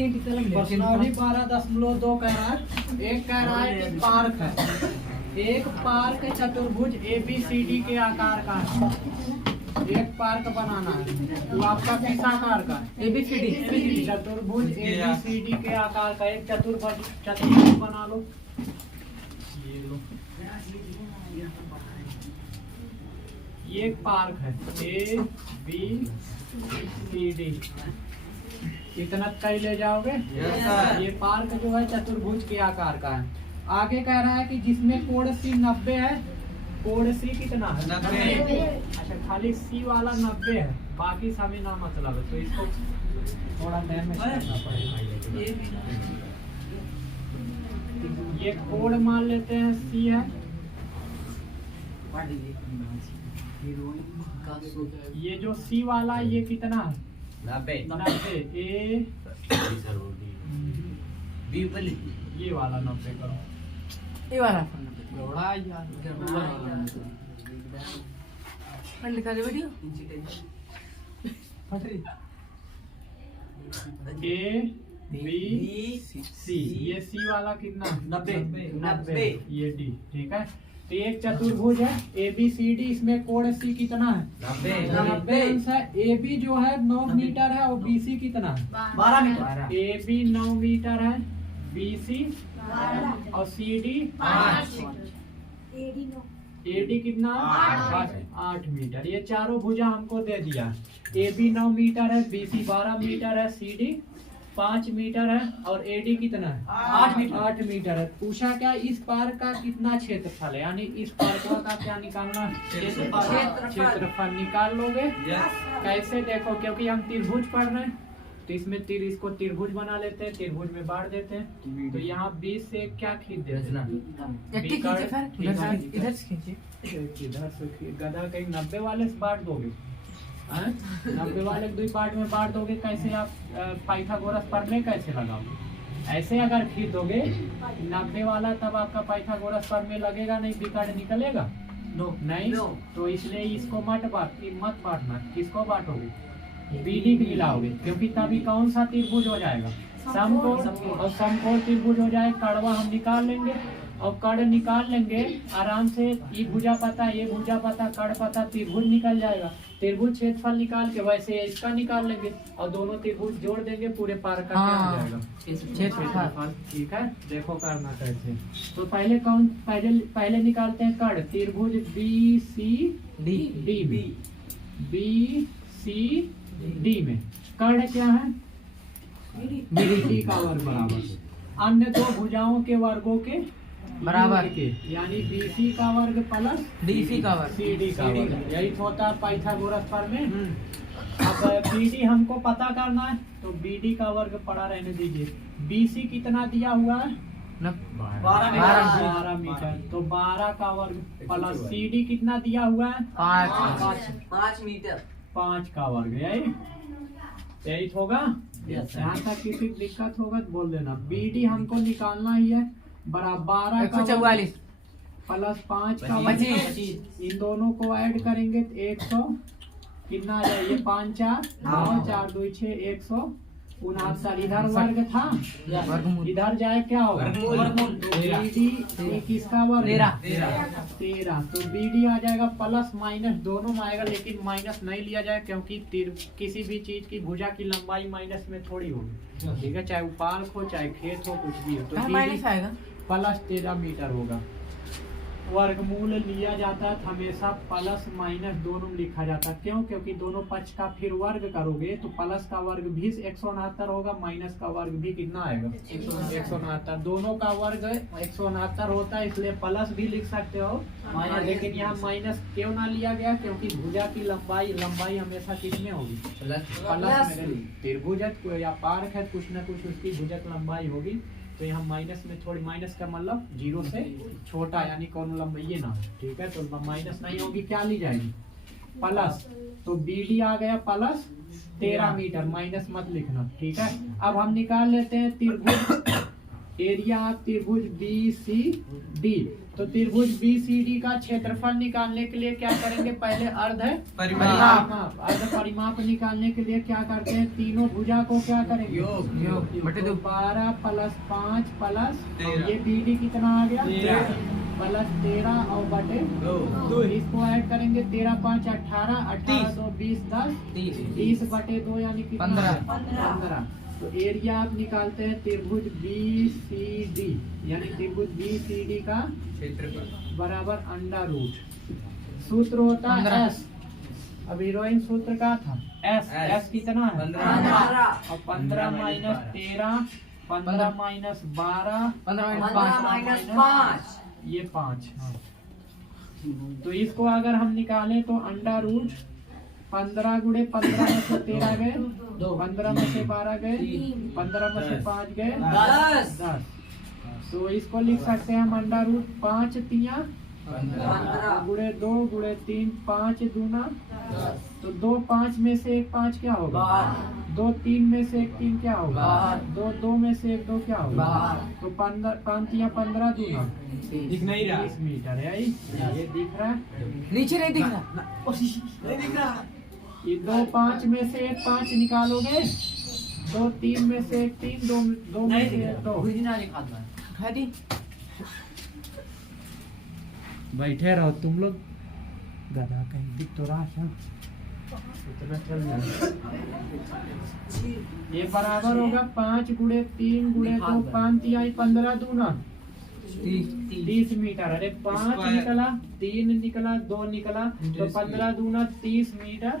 बसनौली 12.2 कह रहा है। एक कह रहा है कि पार्क है, एक पार्क चतुर्भुज ABCD के आकार का है। एक पार्क बनाना है, वो आपका किस आकार का? ABCD चतुर्भुज ABCD के आकार का एक चतुर्भुज बना लो। ये लो, ये एक पार्क है ABCD। इतना तय ले जाओगे? ये पार्क जो है चतुर्भुज के आकार का है। आगे कह रहा है कि जिसमें कोण C 90 है। कोण C कितना है? 90। अच्छा, खाली C वाला 90 है, बाकी सभी ना मतलब है, तो इसको थोड़ा डैमेज करना पड़ेगा। ये कोण मान लेते हैं C है। ये जो C वाला ये कितना है? 90। ये वाला 90 करो। ये वाला लिखा दे वीडियो ABC। ये C वाला कितना? 90। ये D, ठीक है। तो एक चतुर्भुज है ABCD, इसमें कोण C कितना है? 90 अंश है। AB जो है 9 मीटर है और BC कितना है? 12 मीटर। AB 9 मीटर है, BC और CD 5। AD कितना? 8 मीटर। ये चारों भुजा हमको दे दिया। AB 9 मीटर है, BC 12 मीटर है, CD 5 मीटर है और AD कितना है? 8 मीटर है। पूछा क्या इस पार्क का कितना क्षेत्रफल है, यानी इस पार्क का क्या निकालना? क्षेत्रफल निकाल लोगे। कैसे? देखो, क्योंकि हम त्रिभुज पढ़ रहे हैं तो इसमें इसको त्रिभुज बना लेते हैं, त्रिभुज में बांट देते हैं। तो यहाँ 20 से क्या खींच देना? इधर से खींचिए, इधर से गधा कहीं 90 वाले से बांट दोगे? 90 वाले 2 पार्ट में बांट दोगे। कैसे आप पाइथागोरस प्रमेय कैसे लगाओगे? ऐसे अगर खींच दोगे 90 वाला, तब आपका पाइथागोरस प्रमेय लगेगा नहीं, विकर्ण निकलेगा नहीं। तो इसलिए इसको मत बांटना। किसको बांटोगे? BD भी मिलाओगे, क्योंकि तभी कौन सा त्रिभुज हो जाएगा? समकोण। और समकोण त्रिभुज हो जाए, कड़वा हम निकाल लेंगे और कड़ निकाल लेंगे आराम से। ये भुजा पता, ये भुजा पता, कड़ पता, त्रिभुज निकल जाएगा। त्रिभुज क्षेत्रफल निकाल के वैसे इसका निकाल लेंगे और दोनों त्रिभुज जोड़ देंगे, पूरे पार्क का क्या हो जाएगा? क्षेत्रफल। ठीक है, देखो करना कैसे। तो पहले निकालते हैं कड़। त्रिभुज BCD में कर्ण क्या है? BD का वर्ग बराबर अन्य दो भुजाओं के वर्गों के बराबर के, यानी BC का वर्ग प्लस DC का वर्ग CD का वर्ग। यही होता है पाइथागोरस प्रमेय। अब BD हमको पता करना है, तो BD का वर्ग पड़ा रहने दीजिए। BC कितना दिया हुआ है? 12 मीटर। तो 12 का वर्ग प्लस CD कितना दिया हुआ है? 5 मीटर। 5 का वर्ग। यही होगा। यहाँ तक किसी दिक्कत होगा तो बोल देना। BD हमको निकालना ही है, बराबर 12 का 144 प्लस 5 का 25। इन दोनों को ऐड करेंगे तो 100 कितना आ जाए? ये 5 4 9 4 2 6 169। इधर वर्ग था, इधर जाए क्या होगा? BD किसका वर्ग? 13। तो BD आ जाएगा प्लस माइनस दोनों में आएगा, लेकिन माइनस नहीं लिया जाए क्योंकि किसी भी चीज की भुजा की लंबाई माइनस में थोड़ी होगी। ठीक है, चाहे पार्क हो चाहे खेत हो, कुछ भी हो। तो माइनस आएगा प्लस 13 मीटर होगा। वर्गमूल लिया जाता है हमेशा प्लस माइनस दोनों लिखा जाता है। क्यों? क्योंकि दोनों पक्ष का फिर वर्ग करोगे तो प्लस का वर्ग भी 169 होगा, माइनस का वर्ग भी कितना आएगा? 169। दोनों का वर्ग 169 होता है, इसलिए प्लस भी लिख सकते हो माइनस। लेकिन यहाँ माइनस क्यों ना लिया गया? क्योंकि भुजा की लंबाई हमेशा कितने होगी? प्लस में। त्रिभुज है या पार्क है, कुछ न कुछ उसकी भुजक लंबाई होगी। तो यहाँ माइनस में थोड़ी, माइनस का मतलब 0 से छोटा, यानी कौन लंबाई ये ना। ठीक है, तो माइनस नहीं होगी, क्या ली जाएगी? प्लस। तो BD आ गया प्लस 13 मीटर, माइनस मत लिखना। ठीक है, अब हम निकाल लेते हैं त्रिभुज एरिया ऑफ त्रिभुज बी सी डी। तो त्रिभुज बी सी डी का क्षेत्रफल निकालने के लिए क्या करेंगे, पहले अर्ध परिमाप। अर्ध परिमाप निकालने के लिए क्या करते हैं, तीनों भुजा को क्या करेंगे, योग बटे 2 12 प्लस 5 प्लस ये बी डी कितना आ गया, प्लस 13 और बटे 2। इसको ऐड करेंगे, 13 5 18, 18 2 20 10, 30 बटे 2 यानी कि 15। तो एरिया आप निकालते हैं त्रिभुज बी सी डी, यानी त्रिभुज बी सी डी का क्षेत्रफल बराबर अंडर रूट। सूत्र होता है एस। अब हीरोइन सूत्र का था एस। एस कितना है 15। और 15 माइनस 13, 15 माइनस 12, 15 माइनस 5 ये 5। हाँ। तो इसको अगर हम निकालें तो अंडर रूट 15 गुणे 15 में से 13 गए, 15 में से 12 गए, 15 में से 5 गए 10। तो इसको लिख सकते हैं हम अंडर रूट 5 तिया 15 गुणे 2 गुणे 3, 5 दूना। तो 2 5 में से 1 5 क्या होगा, 2 3 में से 1 3 क्या होगा, 2 2 में से 1 2 क्या होगा। तो 5 तिया 15 दूना दिख नहीं रहा, 30 मीटर है। ये दिख रहा है, नीचे नहीं दिख रहा, ये 2 5 में से 1 5 निकालोगे, 2 3 में से 1 3, 2 में से 1 2। बैठे रहो तुम लोग, गधा कहीं दिख तो रहा है, इतना चल रहा। ये बराबर होगा 5 गुणे 3 गुणे 2, 5 तिहाई 15 दूना 30 मीटर। अरे 5 निकला, 3 निकला, 2 निकला, तो 15 दूना 30 मीटर।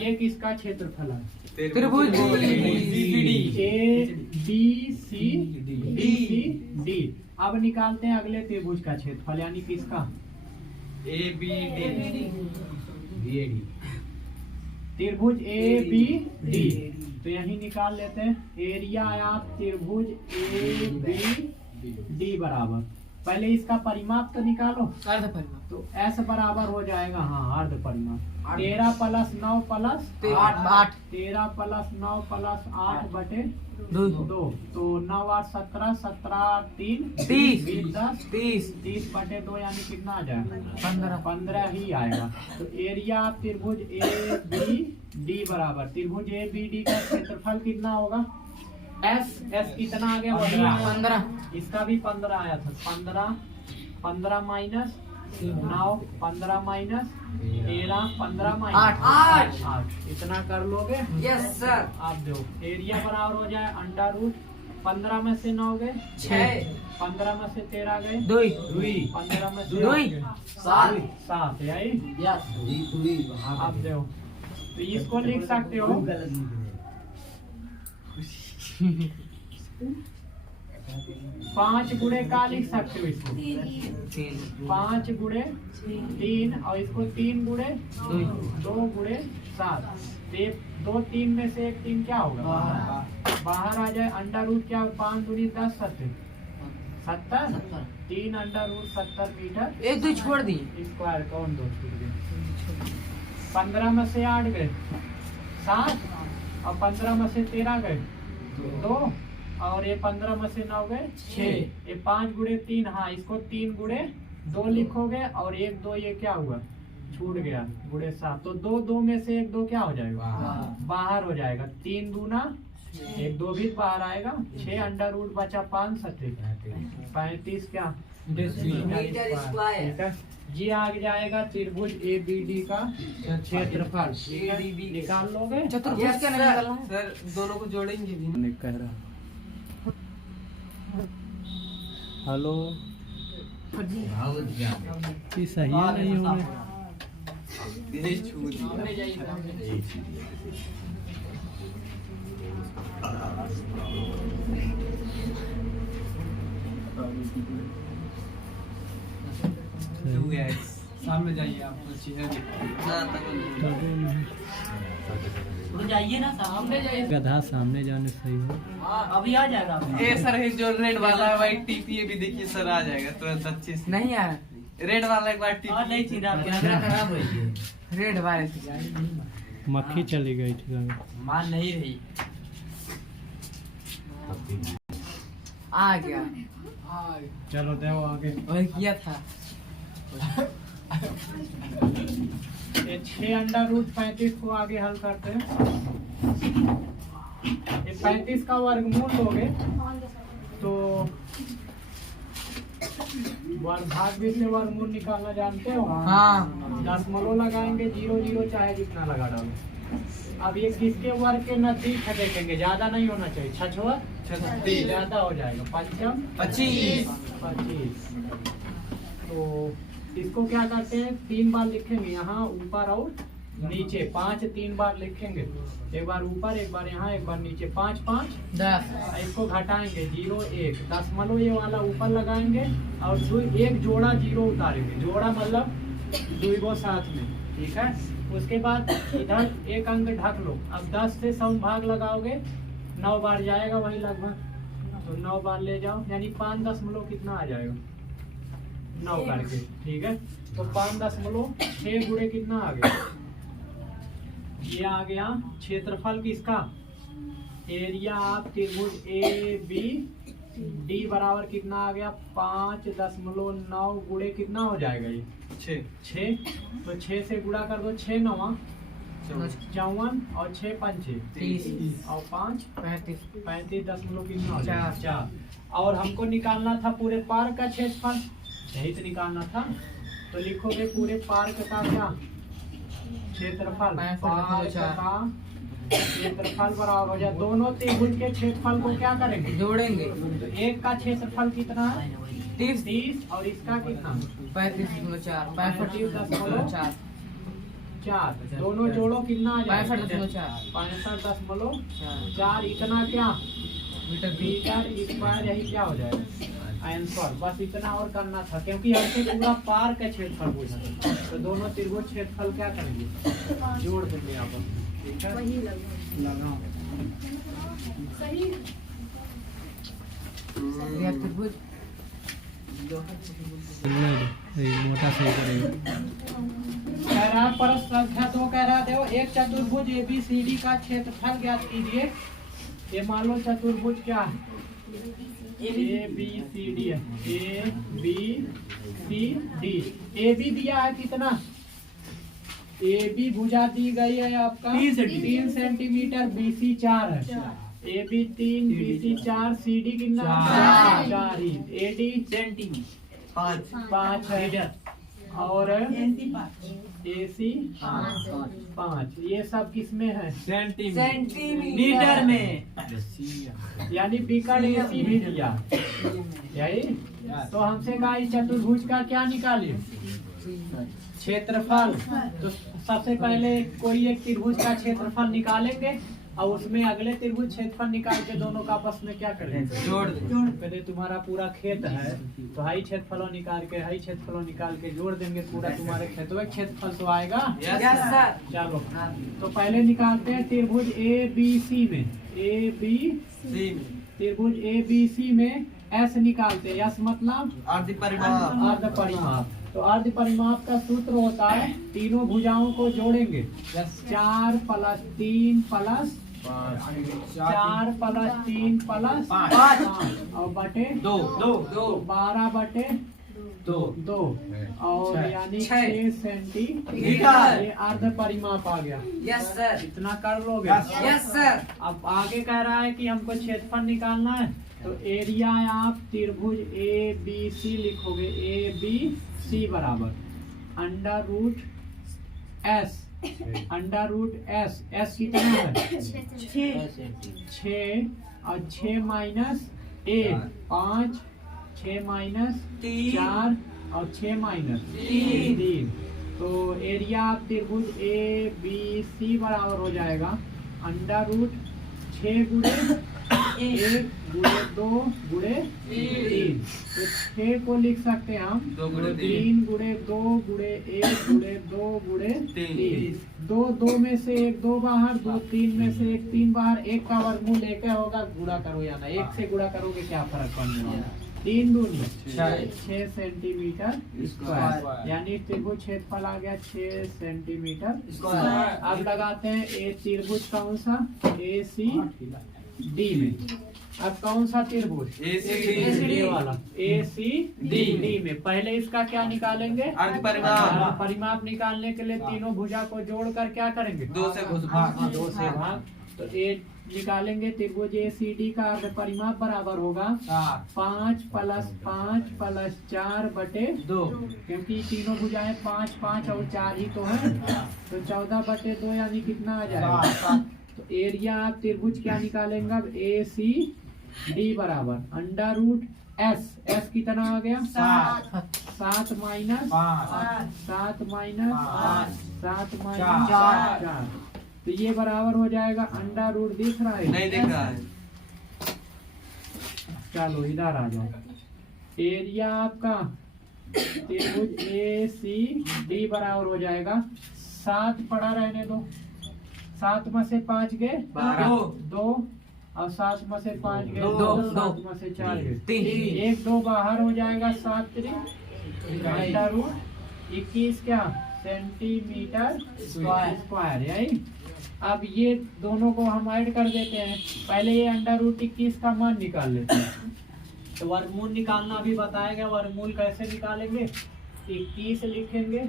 ये किसका क्षेत्रफल है, त्रिभुज ए बी सी डी। अब निकालते हैं अगले त्रिभुज का क्षेत्रफल, यानी किसका, ए बी डी। त्रिभुज ए बी डी। तो यही निकाल लेते हैं एरिया ऑफ त्रिभुज ए बी डी बराबर, पहले इसका परिमाप तो निकालो। अर्ध परिमाप तो एस बराबर हो जाएगा, हाँ अर्ध परिमाप, 13 प्लस 9 प्लस 8 13 प्लस 9 प्लस 8 बटे 2 तो 9 8 17, 17 3 30 10, 30 बटे 2 यानी कितना आ जाएगा, 15 ही आएगा। तो एरिया ऑफ त्रिभुज ए बी डी बराबर, त्रिभुज ए बी डी का क्षेत्रफल कितना होगा, एस कितना आ गया, वही 15। इसका भी 15 आया था, 15 माइनस 9, 15 माइनस 13, 15 माइनस 8, इतना कर लोगे। Yes sir. आप दो एरिया बराबर हो जाए अंडर रूट 15 में से 9 गए 6, 15 में से 13 गए 2, 15 में से 7 यही। आप दो, तो इसको लिख सकते हो 5 गुणे का लिख सकते हो इसको, 5 गुणे 3 और इसको 3 गुणे 2 गुणे 7। 2 3 में से 1 3 क्या होगा, बाहर आ जाए। अंडर रूट क्या, 5 दूनी 10 70, 3 अंडर रूट 70 मीटर। 1 2 छोड़ दिए, स्क्वायर कौन 2 छूट गए। 15 में से 8 गए 7, और 15 में से 13 गए 2, और ये 15 में से 9 गए 6। ये 5 गुणे 3, हाँ इसको 3 गुणे 2 लिखोगे, और 1 2 ये क्या हुआ, छूट गया, गुणे 7। तो 2 2 में से 1 2 क्या हो जाएगा, बाहर हो जाएगा। 3 दूना 1 2 भी बाहर आएगा। 6 अंडर रूट बचा 5 7 35 क्या मीटर स्क्वायर। ठीक है, ये आ जाएगा त्रिभुज ए बी डी का क्षेत्रफल। निकाल लोगे, चतुर्भुज क्या निकालना है सर, दोनों को जोड़ेंगे भी। कह रहा हेलो कि सही है नहीं होने। सामने जाइए, आपको चेहरा जाइए ना, सामने जाइए। गधा सामने जाने सही है। अभी आ जाएगा। ए सर, ये जो रेड वाला है वाइट टीपीए भी देखिए सर, आ जाएगा तुरंत अच्छे से। नहीं आया, रेड वाला एक बार टीपीए नहीं चीरा, कैमरा खराब हो गई। रेड वाले मक्खी चली गई थी, मान नहीं रही। आ गया। चलो दो आगे। वही किया था। ये 6 अंडर रूट 35 को आगे हल करते हैं। ये 35 का वर्गमूल लोगे तो भाग्य से वर्गमूल निकालना जानते हो? हाँ। दशमलव लगाएंगे, 0 चाहे जितना लगा डालो। अब ये किसके वर्ग के नजदीक है देखेंगे, ज्यादा नहीं होना चाहिए। 36 ज्यादा हो जाएगा। 25। तो इसको क्या करते हैं, 3 बार लिखेंगे यहाँ ऊपर और नीचे। 5 3 बार लिखेंगे, एक बार ऊपर, एक बार यहाँ, एक बार नीचे। 5 5 10। इसको घटाएंगे, 0 1 दशमलव ये वाला ऊपर लगाएंगे और एक जोड़ा 0 उतारेंगे। जोड़ा मतलब 2 गो साथ में, ठीक है। उसके बाद इधर एक अंक ढक लो। अब 10 से समभाग लगाओगे, 9 बार जाएगा वही लगभग, तो 9 बार ले जाओ, यानी 5 दशमलव कितना आ जाएगा 9 करके, ठीक है। तो 5.6 गुणे कितना आ गया, ये आ गया क्षेत्रफल किसका, एरिया ऑफ त्रिभुज ए बी डी बराबर कितना आ गया 5.9 गुणे कितना हो जाएगा ये 6। तो 6 से गुणा कर दो, 6 9 54 और 6 5 30 और 5 35 दशमलव कितना हो जाएगा 4। 4। और हमको निकालना था पूरे पार्क का क्षेत्रफल, यही तो निकालना था। तो लिखोगे पूरे पार्क का क्या क्षेत्रफल, 65.4 का क्षेत्रफल बराबर हो जाए। दोनों त्रिभुज के क्षेत्रफल को क्या करेंगे, जोड़ेंगे। तो एक का क्षेत्रफल कितना है 30 और इसका कितना 35.4 65.4 4। दोनों जोड़ो कितना आ जाएगा 65.4 65.4। इतना क्या मीटर स्क्वायर, यही क्या हो जाएगा आंसर। बस इतना और करना था, क्योंकि हमसे पूरा पार का क्षेत्रफल पूछा था। तो दोनों त्रिभुज क्षेत्रफल क्या करेंगे, जोड़ देंगे यहाँ पर, ठीक है। लगाओ यह त्रिभुज मोटा सही करेगा। कह रहा है प्रश्न संख्या 2 कह रहा है, एक चतुर्भुज ABCD का क्षेत्रफल ज्ञात कीजिए। ये मान लो चतुर्भुज क्या है ABCD है, ABCD। AB दिया है कितना, AB भुजा दी गई है आपका 3 सेंटीमीटर, BC 4 है। AB 3 BC 4 CD कितना 4 ही, AD सेंटीमीटर 5 है और AC 5। ये सब किसमें है सेंटीमीटर में, यानी बिकट AC भी दिया, यही। तो हमसे कहा इस चतुर्भुज का क्या निकालिए क्षेत्रफल। तो सबसे पहले कोई एक त्रिभुज का क्षेत्रफल निकालेंगे और उसमें अगले त्रिभुज क्षेत्रफल निकाल के दोनों का आपस में क्या करेंगे, जोड़ देंगे। पहले तुम्हारा पूरा खेत है तो हाई क्षेत्रफलों निकाल के हाई क्षेत्रफलों निकाल के जोड़ देंगे, पूरा तुम्हारे खेतों क्षेत्रफल तो आएगा। Yes sir. चलो तो पहले निकालते हैं त्रिभुज ABC में, त्रिभुज ABC में S निकालते हैं। S मतलब अर्ध परिमाप। तो अर्ध परिमाप का सूत्र होता है, तीनों भुजाओं को जोड़ेंगे, 4 + 3 + 4 + 3 + 5 और बटे 2 12/2 और यानी 6 सेंटीमीटर। ये अर्ध परिमाप आ गया। Yes sir. इतना कर लोगे। Yes sir. अब आगे कह रहा है कि हमको क्षेत्रफल निकालना है, तो एरिया आप त्रिभुज ABC लिखोगे, ABC बराबर √S। S कितना है 6 और 6 - 1 5, 6 - 4 और 6 - 3। तो एरिया आप त्रिभुज ABC बराबर हो जाएगा √6 गुणे 1 गुणे 2 गुणे 3। तो 6 को लिख सकते हैं हम 3 गुणे 2 गुणे 1 गुणे 2 गुणे 3। 2 में से 1 2 बाहर, 2 3 में से 1 3 बाहर। 1 का वर्गमूल 1 होगा, गुणा करो या ना, 1 से गुणा करोगे क्या फर्क पड़ने वाला। 3 दूर में 6 सेंटीमीटर स्क्वायर, यानी त्रिभुज क्षेत्रफल आ गया 6 सेंटीमीटर स्क्वायर। अब लगाते हैं ए त्रिभुज कौन सा AC डी में। अब कौन सा त्रिभुज? ACD ये वाला ACD में पहले इसका क्या निकालेंगे? अर्ध परिमाप। परिमाप निकालने के लिए तीनों भुजा को जोड़कर क्या करेंगे? 2 से भाग। 2 से भाग। तो ए निकालेंगे त्रिभुज ACD का अर्ध परिमाप बराबर होगा 5 + 5 + 4 बटे 2, क्योंकि तीनों भुजाएं 5 5 और 4 ही तो है। तो 14 बटे 2 यानी कितना आ जाएगा? तो एरिया आप त्रिभुज क्या निकालेंगे? अब ACD बराबर √S कितना आ गया? 7 माइनस 7 माइनस 4। तो ये बराबर हो जाएगा √ दिख रहा है? नहीं दिख रहा है। चलो इधर आ जाओ। एरिया आपका त्रिभुज ACD बराबर हो जाएगा 7 पड़ा रहने दो, 7 में से 5 गए 2 और 7 में से 5 गए 2, 7 में से 4 गए 3, 1 2 बाहर हो जाएगा 7 √21 क्या सेंटीमीटर स्क्वायर यही। अब ये दोनों को हम ऐड कर देते हैं। पहले ये √21 का मान निकाल लेते हैं। तो वर्गमूल निकालना अभी बताया गया। वर्गमूल कैसे निकालेंगे? 21 लिखेंगे,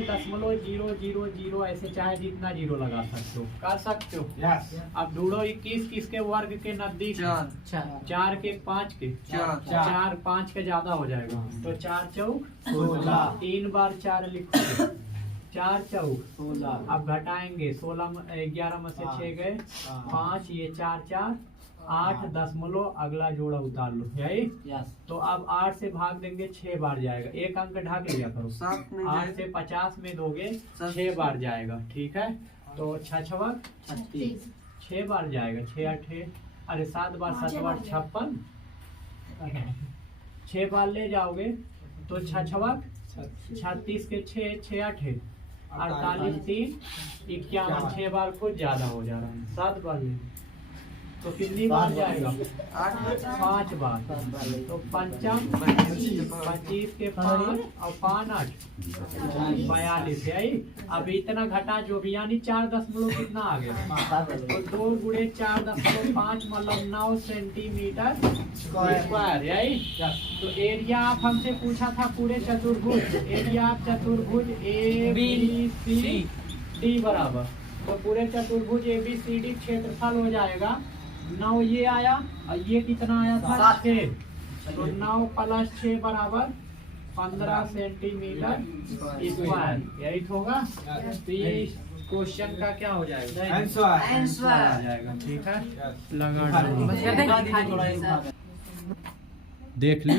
0.000 ऐसे चाहे जितना जीरो लगा सकते हो, कर सकते हो। अब ढूंढो 21 किसके वर्ग के नजदीक? 4 के 5 के 4 5 के ज्यादा हो जाएगा। तो 4 चौक 16, 3 बार 4 लिखोगे 4 चौक 16। अब घटाएंगे 11 में से 6 गए 5, ये 4 4 8 दशमलव अगला जोड़ा उतार लो यही। तो अब 8 से भाग देंगे 6 बार जाएगा, एक अंक ढक लिया करो। 8 से 50 में दोगे 6 बार जाएगा, ठीक है। तो 6 छवक 36 6 बार जाएगा, 6 8 अरे 7 बार 7 बार 56, 6 बार ले जाओगे तो 6 छवक 36 के 6 6 8 48 3 51, 6 बार कुछ ज्यादा हो जा रहा है। 7 बार ले तो कितनी बार जाएगा? 5 बार। तो 55 25 के 5 और 5 8 42 है। अब इतना घटा जो भी यानी 4 दशमलव कितना आ गया? तो 2 गुणे 4.5 मतलब 9 सेंटीमीटर स्क्वायर यही। तो एरिया आप हमसे पूछा था पूरे चतुर्भुज, एरिया आप चतुर्भुज ABCD बराबर। तो पूरे चतुर्भुज ABCD क्षेत्रफल हो जाएगा 9, ये आया और ये कितना आया था? 6। तो 9 + 6 बराबर 15 सेंटीमीटर स्क्वायर यही होगा। तो ये क्वेश्चन का क्या हो जाएगा? आंसर आ जाएगा, ठीक है। लगा देख ली।